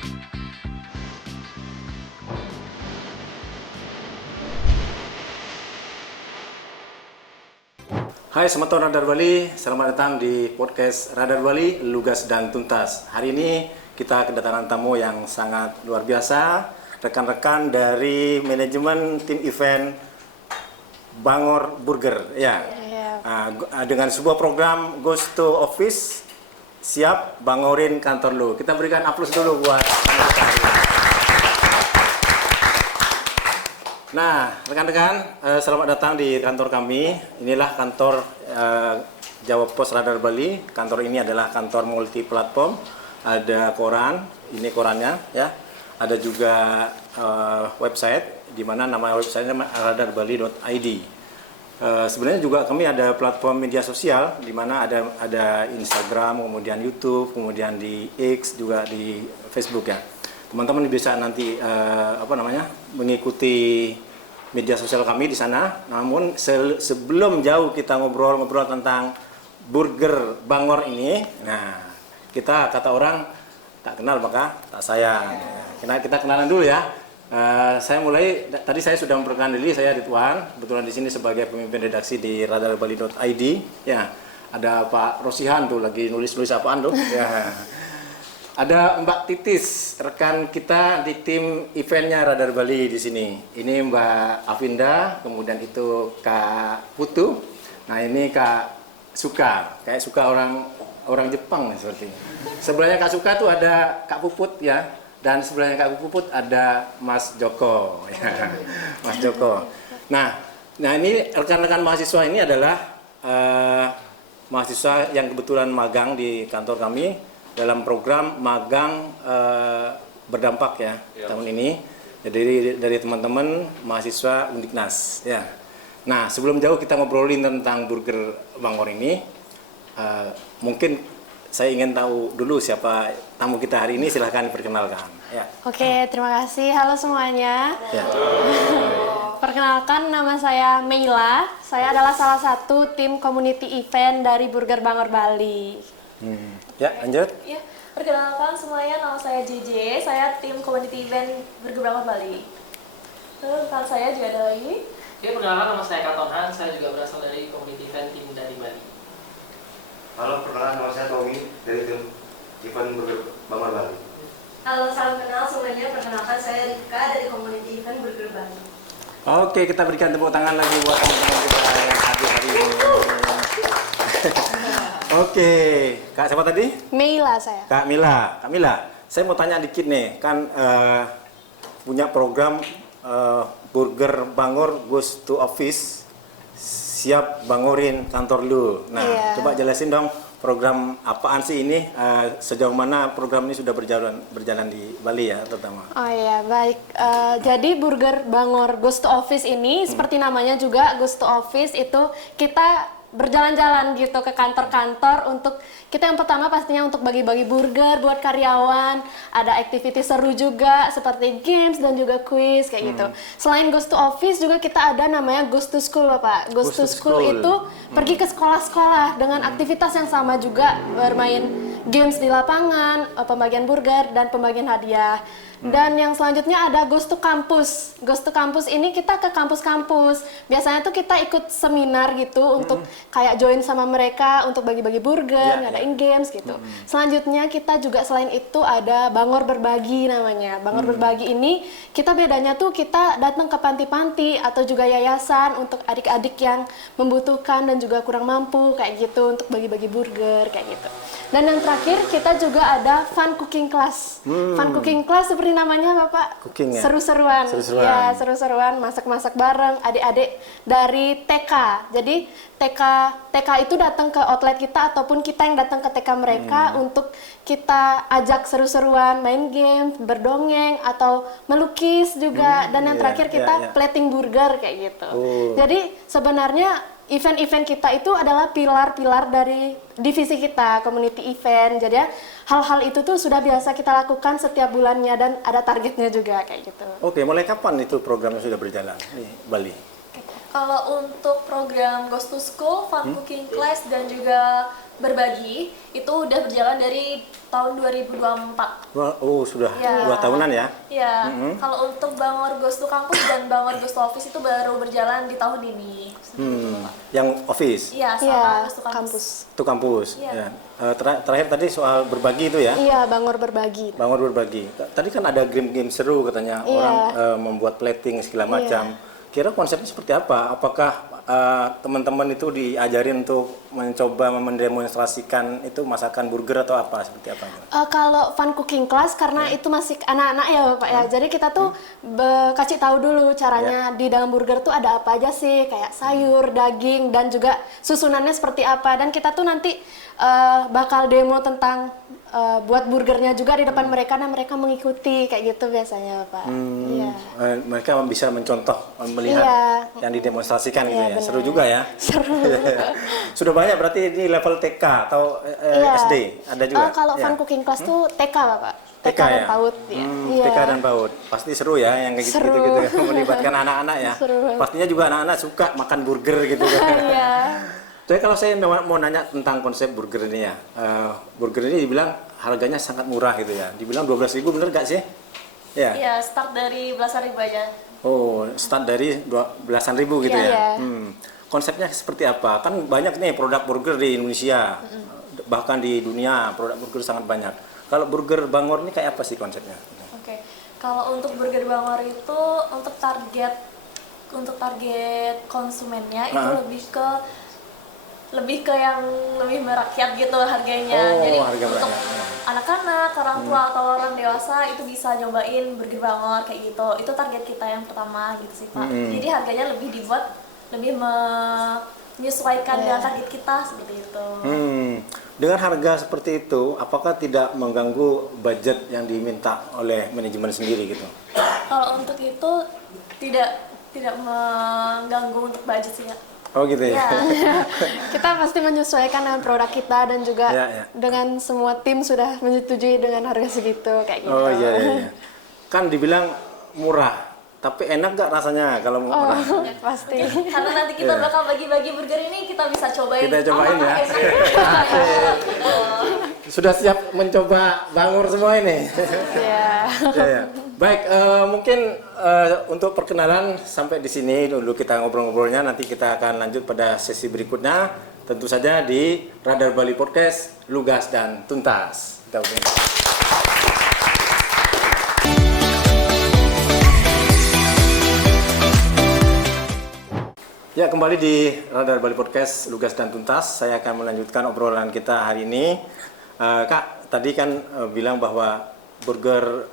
Hai Sobat Radar Bali, selamat datang di podcast Radar Bali, Lugas dan Tuntas. Hari ini kita kedatangan tamu yang sangat luar biasa, rekan-rekan dari manajemen tim event Bangor Burger. Ya, dengan sebuah program Ghost to Office, siap bangorin kantor lu. Kita berikan aplaus dulu buat Nah, rekan-rekan, selamat datang di kantor kami. Inilah kantor Jawa Pos Radar Bali. Kantor ini adalah kantor multi platform. Ada koran, ini korannya ya. Ada juga website, di mana nama websitenya radarbali.id. Sebenarnya juga kami ada platform media sosial, di mana ada Instagram, kemudian YouTube, kemudian di X, juga di Facebook ya. Teman-teman bisa nanti mengikuti media sosial kami di sana. Namun sebelum jauh kita ngobrol-ngobrol tentang burger Bangor ini, nah kita kata orang tak kenal maka tak sayang. Kita kenalan dulu ya. Tadi saya sudah memperkenalkan diri, saya Ridwan, kebetulan di sini sebagai pemimpin redaksi di radarbali.id. Ya, ada Pak Rosihan tuh lagi nulis-nulis apaan tuh. Ya. Ada Mbak Titis, rekan kita di tim eventnya Radar Bali di sini. Ini Mbak Avinda, kemudian itu Kak Putu. Nah ini Kak Suka, kayak Suka orang Jepang nih sepertinya. Sebelahnya Kak Suka tuh ada Kak Puput ya, dan sebelahnya Kak Puput ada Mas Joko. Ya. Mas Joko. Nah ini rekan-rekan mahasiswa ini adalah mahasiswa yang kebetulan magang di kantor kami dalam program magang berdampak ya tahun ini, jadi dari teman-teman mahasiswa Undiknas ya. Nah sebelum jauh kita ngobrolin tentang burger Bangor ini, mungkin saya ingin tahu dulu siapa tamu kita hari ini, silahkan diperkenalkan ya. Oke, terima kasih. Halo semuanya. Ya. Perkenalkan, nama saya Meila. Saya adalah salah satu tim community event dari Burger Bangor Bali. Ya, lanjut. Ya, perkenalkan semuanya, nama saya JJ, saya tim community event Burger Bangor Bali. Terus rekan saya juga ada lagi. Ya, perkenalkan nama saya Katonhan, saya juga berasal dari community event tim dari Bali. Halo, perkenalkan nama saya Tommy dari tim event Burger Bangor Bali. Halo, salam kenal semuanya. Perkenalkan saya Rika dari community event Burger Bali. Oke, kita berikan tepuk tangan lagi buat teman-teman kita yang hadir hari ini. Oke, Kak siapa tadi? Meila saya. Kak Mila, saya mau tanya dikit nih, kan punya program Burger Bangor Goes to Office, siap bangorin kantor lu. Nah, coba jelasin dong program apaan sih ini, sejauh mana program ini sudah berjalan di Bali ya terutama. Oh iya, baik. Jadi Burger Bangor Goes to Office ini, seperti namanya juga Goes to Office, itu kita berjalan-jalan gitu ke kantor-kantor untuk kita yang pertama pastinya untuk bagi-bagi burger buat karyawan, ada activity seru juga seperti games dan juga quiz kayak gitu. Selain Ghost to Office juga kita ada namanya Ghost to School Bapak. Ghost to School itu pergi ke sekolah-sekolah dengan aktivitas yang sama juga, bermain games di lapangan, pembagian burger dan pembagian hadiah. Dan yang selanjutnya ada Ghost to Campus. Ghost to Campus ini kita ke kampus-kampus. Biasanya tuh kita ikut seminar gitu untuk kayak join sama mereka untuk bagi-bagi burger, ngadain games gitu. Selanjutnya kita juga selain itu ada Bangor Berbagi namanya. Bangor Berbagi ini kita bedanya tuh kita datang ke panti-panti atau juga yayasan untuk adik-adik yang membutuhkan dan juga kurang mampu kayak gitu untuk bagi-bagi burger kayak gitu. Dan yang terakhir kita juga ada fun cooking class. Fun cooking class seperti namanya Bapak, Cooking ya? Seru-seruan. Ya, seru-seruan, masak-masak bareng adik-adik dari TK. Jadi TK itu datang ke outlet kita ataupun kita yang datang ke TK mereka untuk kita ajak seru-seruan, main game, berdongeng atau melukis juga. Dan yang terakhir kita plating burger kayak gitu. Jadi sebenarnya event-event kita itu adalah pilar-pilar dari divisi kita, community event. Jadi hal-hal itu tuh sudah biasa kita lakukan setiap bulannya dan ada targetnya juga kayak gitu. Oke, mulai kapan itu programnya sudah berjalan di Bali? Kalau untuk program Ghost to School, Fun Cooking Class, dan juga berbagi, itu udah berjalan dari tahun 2024. Oh, sudah Ya. 2 tahunan ya? Ya, kalau untuk Bangor Ghost to Campus dan Bangor Ghost to Office itu baru berjalan di tahun ini. Yang office, Iya, sama Iya, Ghost to Campus. kampus. itu kampus. Iya. Ya. Terakhir tadi soal berbagi itu ya? Iya, Bangor berbagi. Bangor berbagi. Tadi kan ada game-game seru katanya, Iya. orang membuat plating segala macam. Kira konsepnya seperti apa? Apakah teman-teman itu diajarin untuk mencoba mendemonstrasikan itu masakan burger atau apa? Seperti apa? Kalau fun cooking class karena itu masih anak-anak ya Bapak ya. Jadi kita tuh kasih tahu dulu caranya di dalam burger tuh ada apa aja sih, kayak sayur, daging, dan juga susunannya seperti apa. Dan kita tuh nanti bakal demo tentang buat burgernya juga di depan mereka, dan mereka mengikuti kayak gitu biasanya Bapak. Iya. Mereka bisa mencontoh, melihat Iya. yang didemonstrasikan gitu Iya, ya. benar. Seru juga ya. Seru. Sudah banyak berarti di level TK atau Iya. SD ada juga. Kalau Ya. fun cooking class tuh TK Bapak. TK dan ya? PAUD ya. Iya. TK dan PAUD. Pasti seru ya yang kayak Seru. gitu-gitu melibatkan anak-anak ya. Seru banget. Pastinya juga anak-anak suka makan burger gitu kan. Iya. Jadi kalau saya mau nanya tentang konsep burger ini ya. Burger ini dibilang harganya sangat murah gitu ya. Dibilang 12.000 bener gak sih? Ya. Iya, start dari belasan ribu aja. Oh, start dari belasan ribu gitu Iya. ya. Konsepnya seperti apa? Kan banyak nih produk burger di Indonesia. Bahkan di dunia produk burger sangat banyak. Kalau burger Bangor ini kayak apa sih konsepnya? Oke, kalau untuk burger Bangor itu untuk target konsumennya itu lebih ke yang lebih merakyat gitu harganya. Oh, Jadi harga untuk merakyat. anak-anak, orang tua atau orang dewasa itu bisa nyobain burger Bangor kayak gitu. Itu target kita yang pertama gitu sih Pak. Jadi harganya lebih dibuat lebih menyesuaikan dengan target kita seperti itu. Dengan harga seperti itu, apakah tidak mengganggu budget yang diminta oleh manajemen sendiri gitu? Kalau untuk itu tidak mengganggu untuk budget sih Kak. Oh gitu ya? Ya. Kita pasti menyesuaikan dengan produk kita, dan juga Ya. dengan semua tim sudah menyetujui dengan harga segitu kayak gitu. Oh iya. Kan dibilang murah, tapi enak gak rasanya kalau murah? Pasti. Karena nanti kita bakal bagi-bagi burger ini, kita bisa cobain. Kita cobain ya. enak. Sudah siap mencoba Bangor semua ini? Ya. Ya. Baik, mungkin untuk perkenalan sampai di sini dulu kita ngobrol-ngobrolnya. Nanti kita akan lanjut pada sesi berikutnya. Tentu saja di Radar Bali Podcast, Lugas dan Tuntas. Kita hubungi. Ya, kembali di Radar Bali Podcast, Lugas dan Tuntas. Saya akan melanjutkan obrolan kita hari ini. Kak, tadi kan bilang bahwa burger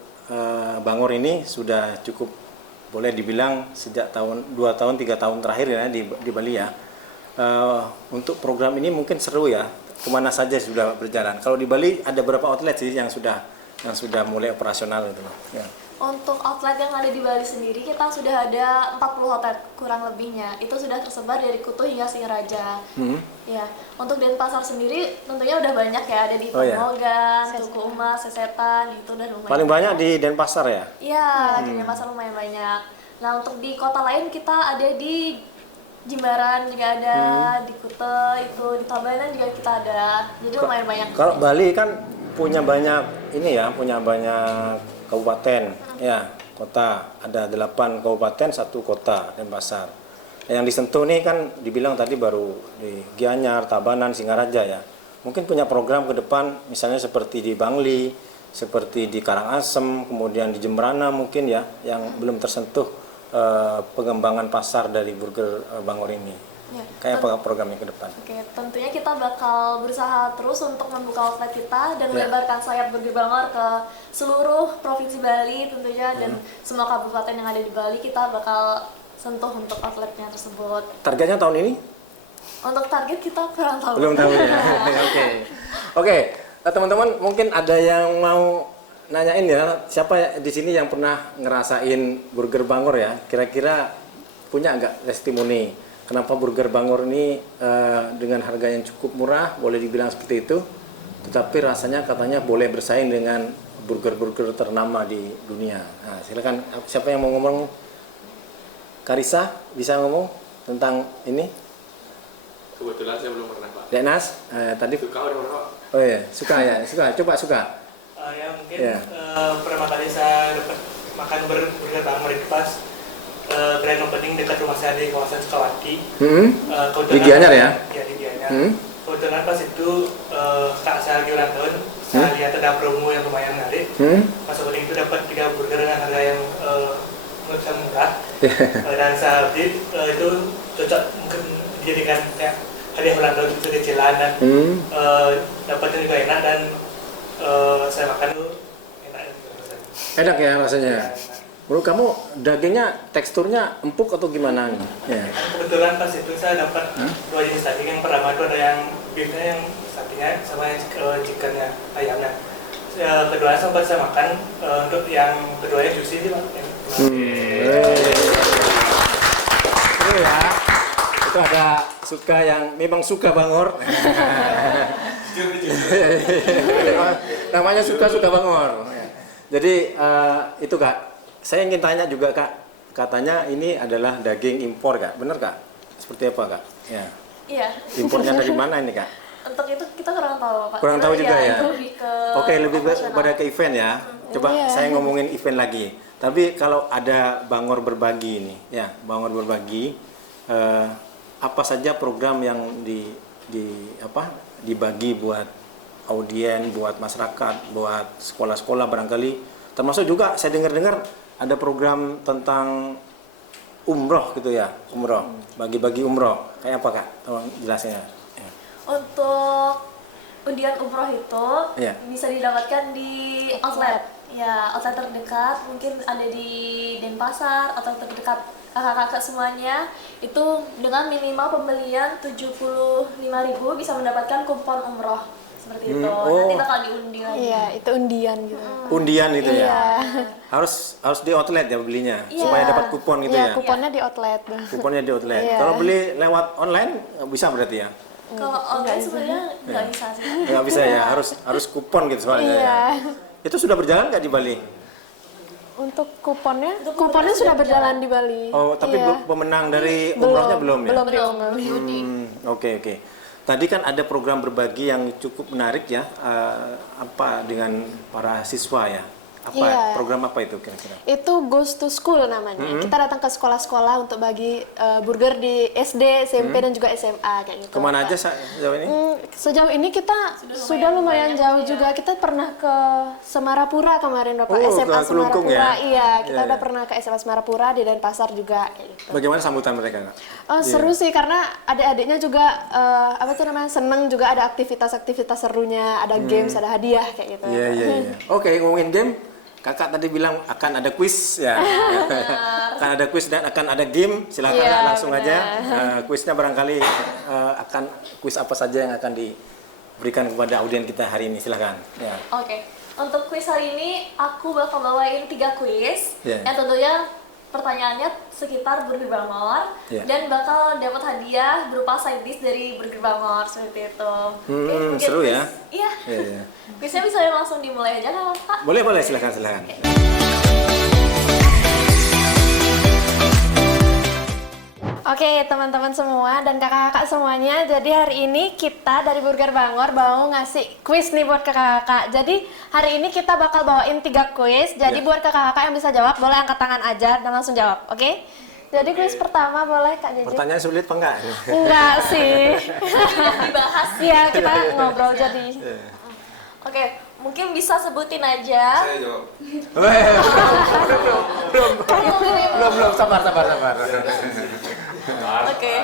Bangor ini sudah cukup boleh dibilang sejak tahun 2 tahun 3 tahun terakhir ya di Bali ya. Untuk program ini mungkin seru ya. Kemana saja sudah berjalan? Kalau di Bali ada berapa outlet sih yang sudah mulai operasional gitu loh. Ya. Untuk outlet yang ada di Bali sendiri, kita sudah ada 40 outlet kurang lebihnya. Itu sudah tersebar dari Kutu hingga Singaraja. Ya, untuk Denpasar sendiri tentunya udah banyak ya, ada di Oh, ya. Pemogan, Tugu Emas, Sesetan, itu udah lumayan. Paling banyak di Denpasar ya? Iya, di Denpasar lumayan banyak. Nah, untuk di kota lain kita ada di Jimbaran juga ada, di Kuta itu, di Tabanan juga kita ada. Jadi lumayan banyak. Kalau Bali kan punya banyak ini ya, punya banyak kabupaten ya, kota. Ada 8 kabupaten, 1 kota Denpasar. Yang disentuh nih kan dibilang tadi baru di Gianyar, Tabanan, Singaraja ya. Mungkin punya program ke depan misalnya seperti di Bangli, seperti di Karangasem, kemudian di Jemberana mungkin ya, yang belum tersentuh pengembangan pasar dari burger Bangor ini. Ya. Kayak apa programnya ke depan? Oke, tentunya kita bakal berusaha terus untuk membuka outlet kita dan Ya. melebarkan sayap Burger Bangor ke seluruh provinsi Bali tentunya, dan semua kabupaten yang ada di Bali kita bakal sentuh untuk outletnya tersebut. Targetnya tahun ini? Untuk target kita kurang tahu. Belum tahu ya. Oke. Teman-teman mungkin ada yang mau nanyain ya, siapa di sini yang pernah ngerasain burger Bangor ya? Kira-kira punya nggak testimoni kenapa burger Bangor ini dengan harga yang cukup murah, boleh dibilang seperti itu, tetapi rasanya katanya boleh bersaing dengan burger-burger ternama di dunia. Nah, silakan siapa yang mau ngomong? Karissa bisa ngomong? tentang ini? Kebetulan saya belum pernah, Pak. Deknas, tadi Suka udah pernah, Pak? oh ya, suka ya, coba suka. Ya mungkin Ya. pertama kali saya dapat makan burger bangor itu pas grand opening dekat rumah saya di kawasan Sukawati. Di Gianyar ya? Ya, di Gianyar. Kebetulan pas itu saat saya lagi ulang tahun, saya lihat ada promo yang lumayan menarik. Pas opening itu dapat 3 burger dengan harga yang menurut saya murah. Dan saya beli itu cocok mungkin dijadikan kayak hadiah ulang tahun kecil-kecilan dan dapatnya juga enak dan saya makan tuh enak. Enak ya rasanya. Menurut kamu dagingnya teksturnya empuk atau gimana? Ya. Kebetulan pas itu saya dapat 2 jenis daging. Yang pertama itu ada yang beefnya, yang sapinya, sama yang chickennya, ayamnya. Kedua sempat saya makan, untuk yang keduanya juicy sih, Pak. Itu ya. Itu ada suka yang memang suka Bangor. Namanya suka Bangor. Jadi itu Kak, saya ingin tanya juga Kak, katanya ini adalah daging impor Kak, benar Kak? Seperti apa Kak? Ya. Iya. Impornya dari mana ini Kak? Untuk itu kita kurang tahu, Pak. Kurang tahu juga ya. Itu lebih ke Oke, lebih operasional. pada ke event ya. Coba saya ngomongin event lagi. Tapi kalau ada Bangor Berbagi ini, ya Bangor Berbagi, apa saja program yang dibagi buat audien, buat masyarakat, buat sekolah-sekolah barangkali, termasuk juga saya dengar-dengar ada program tentang umroh gitu ya, umroh, bagi-bagi umroh, kayak apa Kak? Tolong jelasin ya. Untuk undian umroh itu Iya. bisa didapatkan di outlet. Ya, outlet terdekat mungkin ada di Denpasar atau terdekat kakak-kakak semuanya. Itu dengan minimal pembelian 75.000 bisa mendapatkan kupon umroh. Seperti itu. Nanti bakal diundi lagi. Iya, itu undian gitu. Undian itu Iya. ya. Harus di outlet ya belinya Iya. supaya dapat kupon gitu Iya, ya. kuponnya di outlet. Kuponnya di outlet. Iya. Kalau beli lewat online bisa berarti ya? Kalau online sebenarnya nggak bisa sih. Nggak bisa ya, harus kupon gitu soalnya ya. Iya. Itu sudah berjalan nggak di Bali? Untuk kuponnya sudah berjalan di Bali. Oh, tapi Iya. pemenang dari umrohnya belum ya? Belum. Oke. Tadi kan ada program berbagi yang cukup menarik ya, apa dengan para siswa ya? Apa Iya. program apa itu kira-kira? Itu Goes to School namanya. Kita datang ke sekolah-sekolah untuk bagi burger di SD, SMP dan juga SMA kayak gitu. Kemana aja sejauh ini? Sejauh ini kita sudah lumayan jauh juga. Kita pernah ke Semarapura kemarin Bapak, Oh, SMA ke Kelungkung Semarapura. ya? Iya, kita Iya, udah iya. pernah ke SMA Semarapura di Denpasar juga kayak gitu. Bagaimana sambutan mereka Kak? Oh, seru sih karena adik-adiknya juga seneng juga, ada aktivitas-aktivitas serunya, ada games, ada hadiah kayak gitu. Iya. Oke, ngomongin game, Kakak tadi bilang akan ada kuis ya. Akan ada kuis dan akan ada game. Silakan Iya, langsung benar. aja. Kuisnya barangkali akan kuis apa saja yang akan diberikan kepada audien kita hari ini. Silakan. Ya. Oke. Untuk kuis hari ini aku bakal bawain 3 kuis. Iya. Yang tentunya pertanyaannya sekitar Burger Bangor Iya. dan bakal dapat hadiah berupa side dish dari Burger Bangor seperti itu. Mungkin seru kuis- ya. Iya. Iya. Kuisnya bisa langsung dimulai aja kan, Pak? Boleh, silakan. Oke, teman-teman semua dan kakak-kakak semuanya, jadi hari ini kita dari Burger Bangor mau ngasih kuis nih buat kakak-kakak. Jadi hari ini kita bakal bawain 3 kuis. Jadi buat kakak-kakak yang bisa jawab, boleh angkat tangan aja dan langsung jawab, oke? Jadi kuis pertama boleh Kak Jeje? Pertanyaan sulit apa enggak? Enggak sih. Udah dibahas. Iya, kita ngobrol jadi. Oke, mungkin bisa sebutin aja. Saya jawab. Belum, sabar. Oke.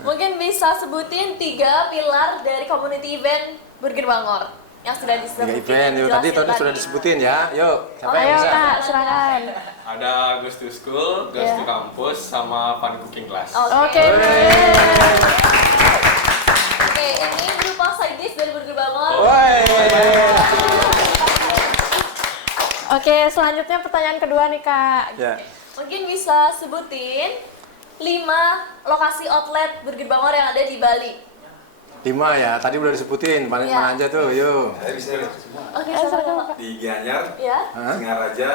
Mungkin bisa sebutin 3 pilar dari community event Burger Bangor yang sudah disebutin. Event, yuk, tadi dijelasin sudah disebutin ya. Yuk, siapa yang Ayo bisa? Kak, silakan. Ada Goes to School, Goes to Campus, sama Fun Cooking Class. Oke. Oke, ini berupa side dish dari Burger Bangor. Oke, selanjutnya pertanyaan kedua nih Kak. Ya. Mungkin bisa sebutin 5 lokasi outlet Burger Bangor yang ada di Bali. 5 ya, tadi udah disebutin. Paling Iya. mana aja tuh, yuk. Saya bisa nih. Oke, silakan Pak. Di Gianyar, Ya. Hah? Singaraja,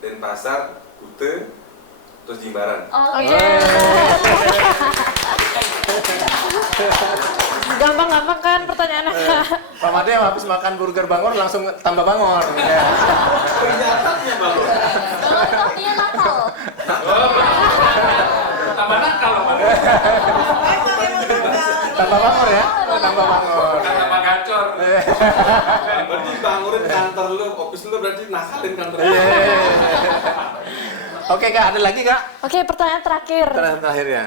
Denpasar, Kute, terus Jimbaran. Oke. Gampang-gampang kan pertanyaannya. Pak Made habis makan burger Bangor langsung tambah Bangor. Ya. Penyatatnya Bangor. Bangor itu artinya nakal. Tambah nakal Bang. Tambah Bangor ya? Oh, tambah Bangor. Tambah gacor. Berarti bangurin kantor lu, office lu berarti nakalin kantor lu. Oke Kak, ada lagi Kak? Oke, pertanyaan terakhir. Terakhir ya.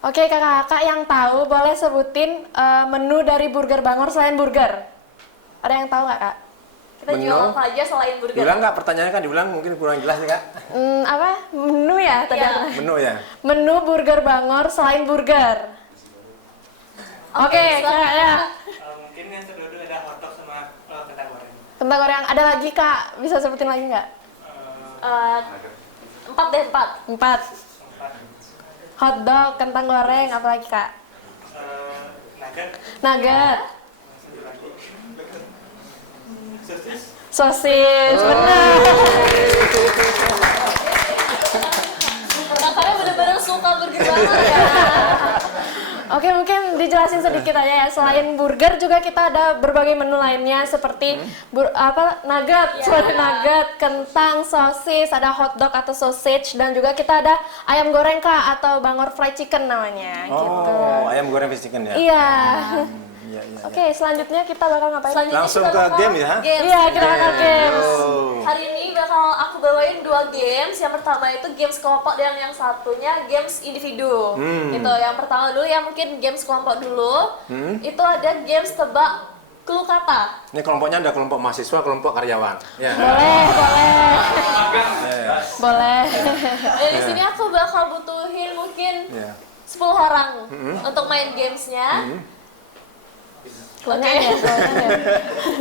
Oke, kakak-kakak yang tahu boleh sebutin menu dari burger Bangor selain burger. Ada yang tahu nggak, Kak? Kita jual apa aja selain burger? Diulang nggak pertanyaannya kan diulang mungkin kurang jelas nih Kak. Apa? Menu ya tadi. Iya. aku- Menu ya. Menu burger Bangor selain burger. Oke, Kak ya. Mungkin yang kedua ada hotdog sama kentang goreng. Kentang goreng ada lagi, Kak? Bisa sebutin lagi nggak? 4 deh, 4. 4. Hotdog, kentang goreng, apa lagi, Kak? Nugget, Nugget, satu lagi. Sosis. sosis, benar. Kakaknya bener-bener suka burger banget ya. Oke, mungkin dijelasin sedikit aja ya. Selain burger juga kita ada berbagai menu lainnya seperti nugget, seperti nugget, kentang, sosis, ada hotdog atau sausage dan juga kita ada ayam goreng Kak atau Bangor fried chicken namanya gitu. Oh, ayam goreng fish chicken ya. Iya. Iya, iya. Oke, selanjutnya kita bakal ngapain? Selanjutnya Langsung kita ke bakal game ya? Games. Iya, kita bakal games. Oh. Hari ini bakal aku bawain 2 games. Yang pertama itu games kelompok dan yang satunya games individu. Gitu. Yang pertama dulu ya mungkin games kelompok dulu. Itu ada games tebak clue kata. Ini kelompoknya ada kelompok mahasiswa, kelompok karyawan. Ya. Boleh, boleh. Ya. Boleh. Dan di sini aku bakal butuhin mungkin Ya. 10 orang untuk main gamesnya. Keluarnya ya, keluarnya ya.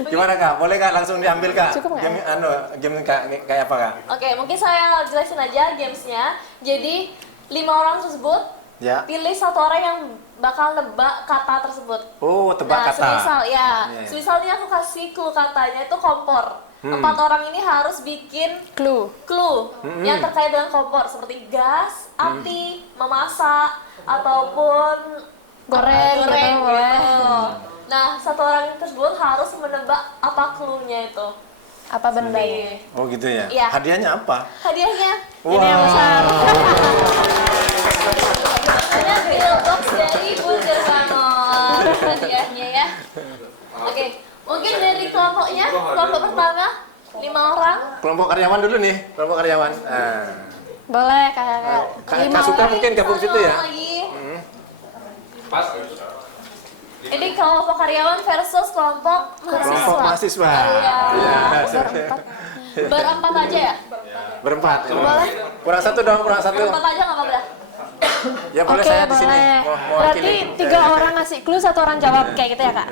Gimana Kak? Boleh Kak langsung diambil Kak? Cukup nggak? Game kayak apa Kak? Oke, mungkin saya jelasin aja gamesnya. Jadi 5 orang tersebut Ya. pilih 1 orang yang bakal nebak kata tersebut. Oh, tebak Nah, kata. semisal ya, Iya. semisal nih aku kasih clue katanya itu kompor. 4 orang ini harus bikin Clue. clue yang terkait dengan kompor seperti gas, api, memasak ataupun Goreng, goreng gitu, boleh. gitu. Nah, 1 orang tersebut harus menebak apa clue-nya itu. Apa bendanya? Oh gitu ya? Iya. Hadiahnya apa? Hadiahnya Ini yang besar. ada bill box dari Burger Bangor hadiahnya ya. Oke, mungkin dari kelompoknya, kelompok pertama 5 orang. Kelompok karyawan dulu nih, kelompok karyawan. Boleh, kakak. Kak Suka mungkin gabung situ Satu ya? orang lagi. Pas. Ini kelompok karyawan versus kelompok mahasiswa. Kelompok mahasiswa. Iya. Berempat. Berempat aja ya? Berempat. Boleh. Kurang satu dong, kurang satu. Berempat aja nggak apa-apa. Ya boleh Oke, saya di sini. boleh. Mau Berarti wakili. 3 orang ngasih clue, 1 orang jawab kayak gitu ya, Kak?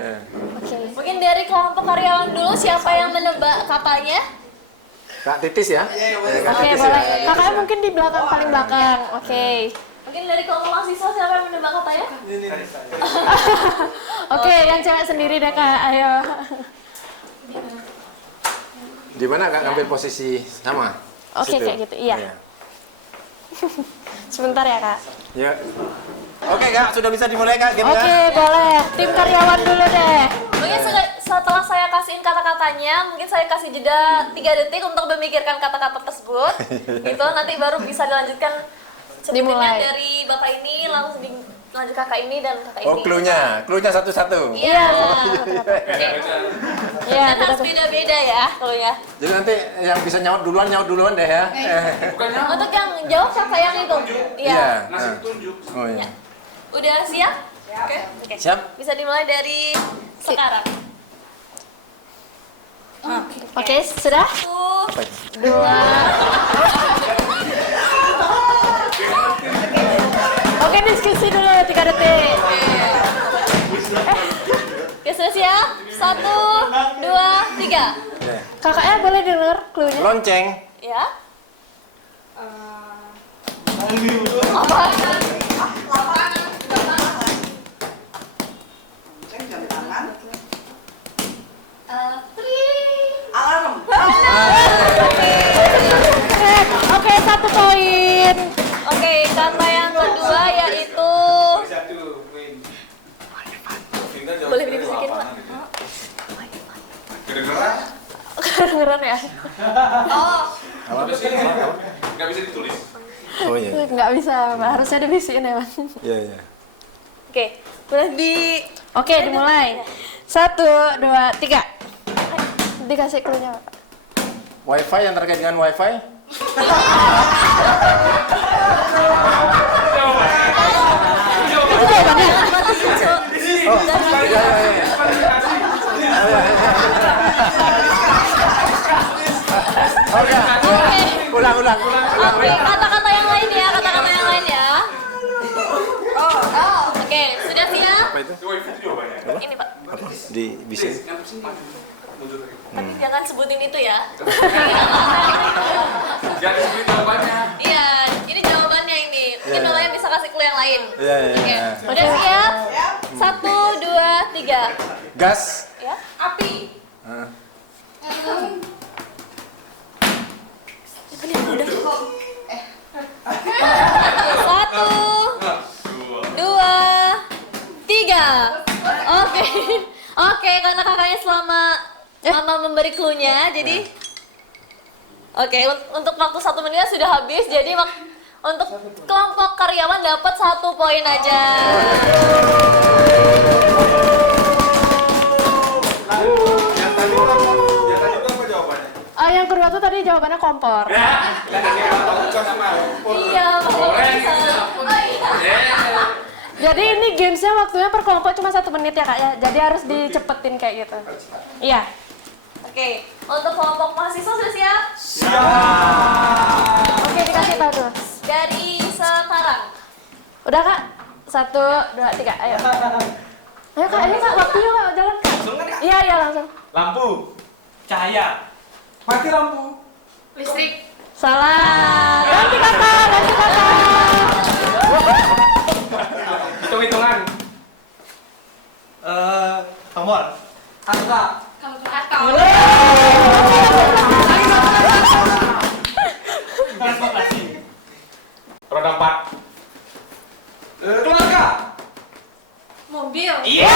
Oke. Mungkin dari kelompok karyawan dulu siapa yang menebak katanya? Kak Titis ya? Kak Oke, Titis boleh. ya? Kakaknya mungkin di belakang, paling belakang. Oke. Mungkin dari kelompok mahasiswa siapa yang menebak katanya? Oke, yang cewek sendiri deh, Kak. Ayo. Di mana Kak ngambil posisi sama? Oke, Situ. kayak gitu, iya. Sebentar ya, Kak. Ya. Oke Kak, sudah bisa dimulai Kak gamenya? Oke, boleh. Tim karyawan dulu deh. Mungkin setelah saya kasihin kata-katanya, mungkin saya kasih jeda 3 detik untuk memikirkan kata-kata tersebut. Gitu, nanti baru bisa dilanjutkan sebutinnya Dimulai. dari bapak ini, langsung dilanjut kakak ini dan kakak Oh, ini. clue-nya satu-satu. Iya. Iya, Iya, beda harus beda-beda ya kalau ya. Jadi nanti yang bisa nyaut duluan deh ya. Bukannya Untuk yang jawab kakak yang itu. Iya. ngasih petunjuk. Oh iya. Udah siap? Oke. Oke. Siap? Bisa dimulai dari sekarang. Oke, sudah? 1, 2. Oke, diskusi dulu 3 detik. Oke, sudah siap? 1, 2, 3. Kakaknya boleh denger clue-nya? Lonceng. Ya. Apa? Alarm. Oke, 1 poin. bisikin. Oke, kata yang kedua yaitu boleh dibisikin Pak? Kedengeran? Kedengeran ya? Oh, Nggak bisa ditulis. Oh iya. Nggak bisa, Pak. Harusnya dibisikin ya, Pak. Iya, iya. oke. Boleh Oke, dimulai. 1, 2, 3. Dikasih clue-nya, Pak. Wifi yang terkait dengan wifi? Itu jawabannya. Oh, iya, iya. Oke, ulang. Oke, kata-kata yang lain ya, kata-kata yang lain ya. Oke, sudah siap? Apa itu? Wifi itu jawabannya. Ini Pak. Apa? Di bisa. Tapi jangan sebutin itu ya. Jangan sebutin jawabannya. Iya, ini jawabannya ini. Mungkin Nola yang bisa kasih clue yang lain. Iya, iya. Oke, iya. udah siap? 1, 2, 3. Gas. Ya. Api. Heeh. Satu, 2, 3. Oke, oke, karena kakaknya selama mama memberi clue-nya, jadi oke, untuk waktu 1 menit sudah habis, jadi untuk kelompok karyawan dapat 1 poin aja. Yang tadi apa jawabannya? Yang kedua tuh tadi jawabannya kompor. Iya, Jadi ini gamesnya waktunya per kelompok cuma 1 menit ya, Kak ya. Jadi harus dicepetin kayak gitu. Iya. Oke, untuk kelompok mahasiswa sudah siap? Oke, dikasih tahu tuh. Dari sekarang. Udah, Kak? 1, 2, 3. Ayo. Ayo, Kak. Ini Kak, waktunya Kak, jalan. Langsung kan, Kak? Iya, iya langsung. Lampu, cahaya, mati lampu. Listrik. Salah. Ganti Kakak, ganti Kakak. Hitung-hitungan. Nomor. Angka. Transportasi. Roda 4. Keluarga. Mobil. Iya.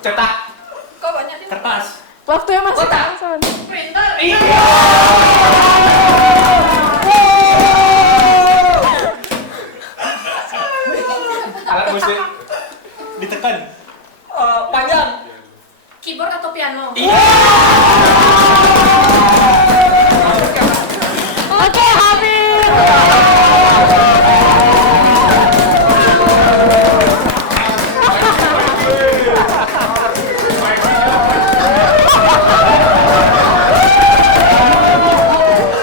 Cetak. Kok banyak sih? Kertas. Waktunya masih langsung. Printer. Iya. Alat musik. Ditekan. Panjang. Keyboard atau piano? Iya. Oke, habis.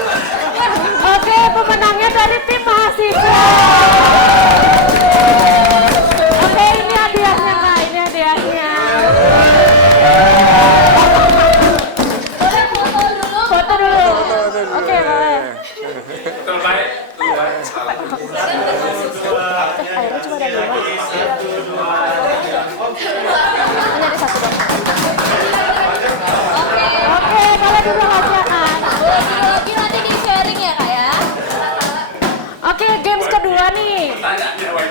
Oke, pemenangnya dari tim mahasiswa. Oke, ini hadiahnya, Kak. Ini hadiahnya. Boleh foto dulu? Foto dulu. Oke, boleh. Terbaik. Airnya cuma ada 2. Hanya ada 1 dong. Oke, kalian dulu bacaan. Boleh dulu lagi nanti di sharing ya kak ya? Oke, games kedua nih.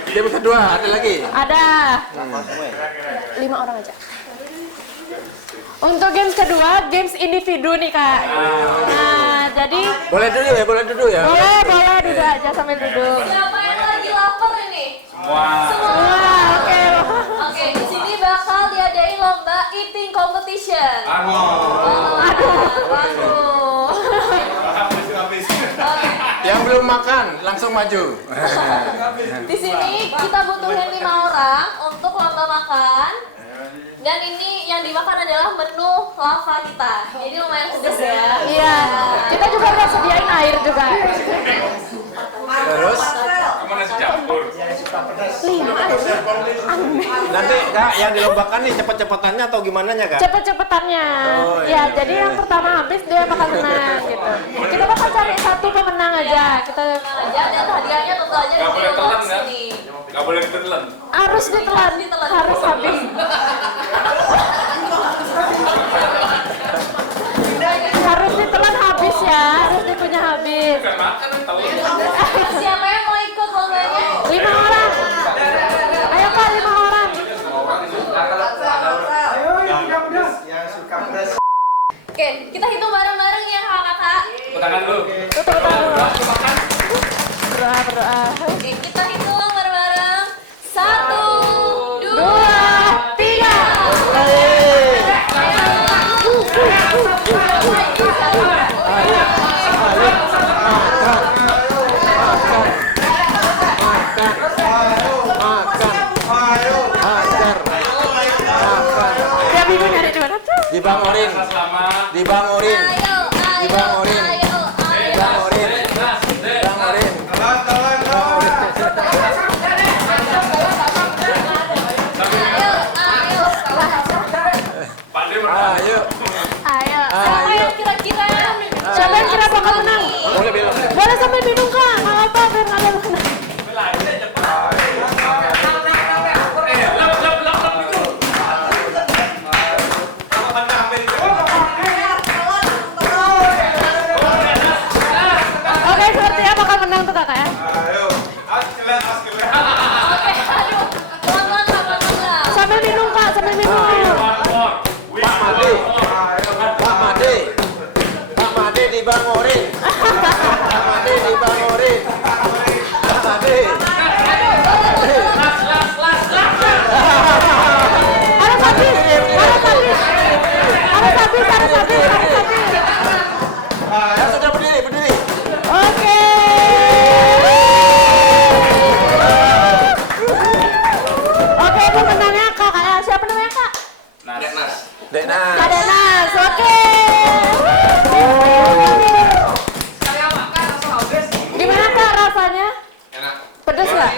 Game kedua ada lagi. Ada 5 orang aja. Untuk games kedua, games individu nih Kak. Nah, jadi Boleh duduk ya. boleh duduk aja sambil duduk. Siapa yang lagi lapar ini? Wah, oke. Oke, di sini bakal diadain lomba eating competition. Aduh. Oke, Yang belum makan langsung maju. di sini kita butuhin 5 orang untuk lomba makan. Dan ini yang dimakan adalah menu lava kita. Jadi lumayan pedas ya. Iya. Kita juga udah sediain air juga. Terus Kamu nasi campur. 5 air. nanti Kak yang dilombakan nih cepet-cepetannya atau gimana ya Kak? Cepet-cepetannya. Oh, Ya, iya. jadi yang pertama habis dia bakal menang gitu. Kita bakal cari 1 pemenang aja. Kita Aja dan hadiahnya tentu aja Nggak boleh di telan box kan? ini. Nggak boleh ditelan. harus ditelan, harus habis. Siapa yang mau ikut lombanya? 5 orang. Ayo Kak, 5 orang. Oke, kita hitung bareng-bareng ya kakak-kakak. Tangan dulu. Berdoa. Oke, kita hitung bareng-bareng. 1, 2, 3. Dia bingung nyari di mana tuh. Dibangunin. Selamat. Dibangunin. Ayo, ayo, Dibangunin. ayo, ayo. Dibangunin. Dibangunin. Ayo, ayo. Pandai Ayo. Ayo. Siapa yang kira-kira? Siapa yang kira bakal menang? Boleh bilang. Boleh sampai minum Kak, nggak apa-apa biar nggak ada menang. Oke, sepertinya bakal menang tuh kakak ya. Oke, aduh. Pelan-pelan, pelan-pelan. Sambil minum Kak, sambil minum. Pak Made. Pak Made. Pak Made dibangunin. Pak Made dibangunin. Pak Made. Harus habis, harus habis. Harus habis, harus habis, harus habis. Ya sudah berdiri, berdiri. Oke. Oke, pemenangnya kakak ya. Siapa namanya Kak? Nas. Deknas. Ada Nas, oke. Gimana Kak rasanya? Enak. Pedas nggak?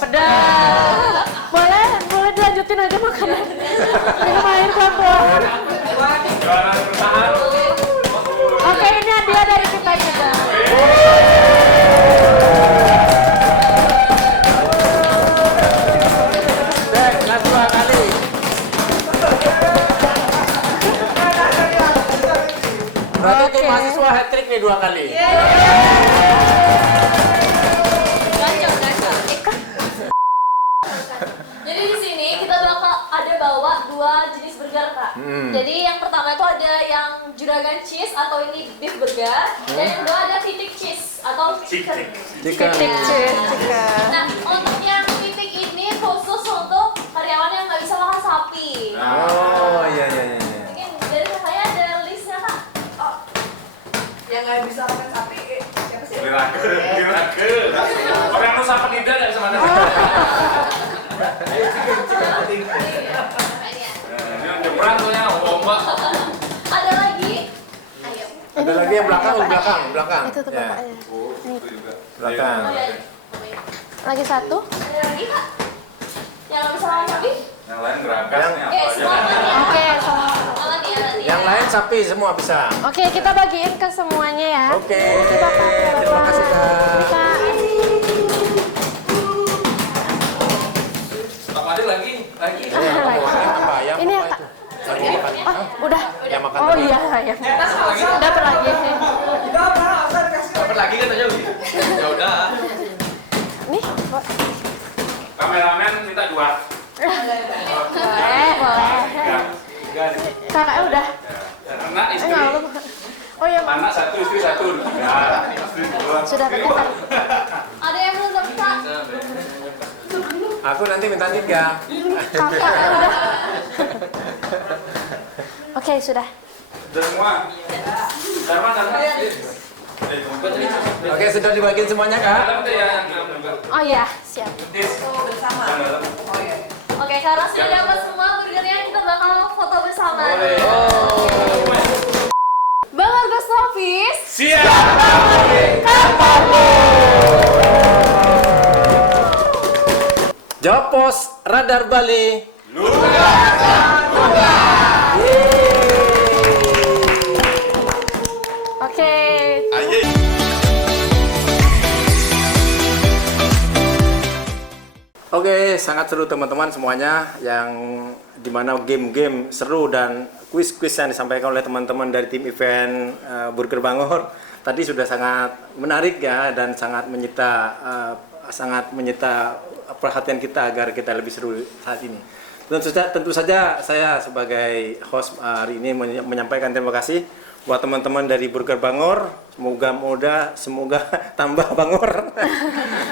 Pedas. Boleh, boleh dilanjutin aja makanan. Minum air pelan-pelan. Jualan bertahan. Oke, ini hadiah dari kita juga. Deknas 2 kali. Berarti tim mahasiswa hat-trick nih 2 kali. Gacor, gacor. Jadi di sini kita bakal ada bawa 2 jenis burger kak. Jadi yang pertama itu ada yang juragan cheese atau ini beef burger, dan yang kedua ada titik cheese atau chicken. Chicken. Nah untuk yang titik ini khusus untuk karyawan yang nggak bisa makan sapi. Oh, iya. Mungkin dari saya ada listnya kak. Yang nggak bisa makan sapi, siapa sih? Liraga. Orang nu sapa tidak enggak bisa mana. Ini nyebrang tuh ya, ombak. Ada lagi. Ayo. Ada lagi yang belakang. Itu tuh Ya, bapaknya. belakang. Oh ya. Lagi satu. Ada lagi kak? Yang nggak bisa makan sapi? Yang lain gerakan nih apa Oke, aja. semuanya. Oke, sama. Aman ya, aman ya. Yang lain sapi semua bisa. Oke, kita bagiin ke semuanya ya. Oke. Bapak, Terima kasih, Kak. Kak. Pak Made lagi. Apa? Yang Ini ya apa Kak. itu? Yang makan. Oh, udah. Yang makan Oh tadi. iya, ya. Dapat lagi. Dapat lagi kan aja gitu. Ya udah. Nih, Kameramen minta 2. boleh, boleh. Kakaknya udah. Anak istri. Enggak lupa. Oh iya, Mas. Anak 1, istri 1. Sudah pendaftar. Ada yang belum dapat kak? Aku nanti minta 3. Kakaknya udah. Oke, sudah. Udah semua. Darman. Oke, sudah dibagiin semuanya, Kak? Dalam tuh ya yang juga. Oh iya, siap. Oke, karena sudah dapat semua burgernya, kita bakal foto bersama. Bang Argos Office. Siap. Jopos Radar Bali. Oke. Oke, sangat seru teman-teman semuanya, yang dimana game-game seru dan kuis-kuis yang disampaikan oleh teman-teman dari tim event Burger Bangor tadi sudah sangat menarik ya dan sangat menyita perhatian kita agar kita lebih seru saat ini. Tentu saja saya sebagai host hari ini menyampaikan terima kasih buat teman-teman dari Burger Bangor. Semoga tambah Bangor.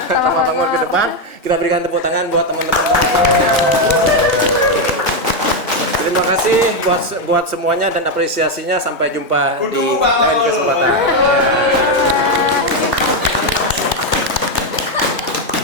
Tambah Bangor ke depan. Kita berikan tepuk tangan buat teman-teman. Terima kasih buat semuanya dan apresiasinya. Sampai jumpa di lain kesempatan.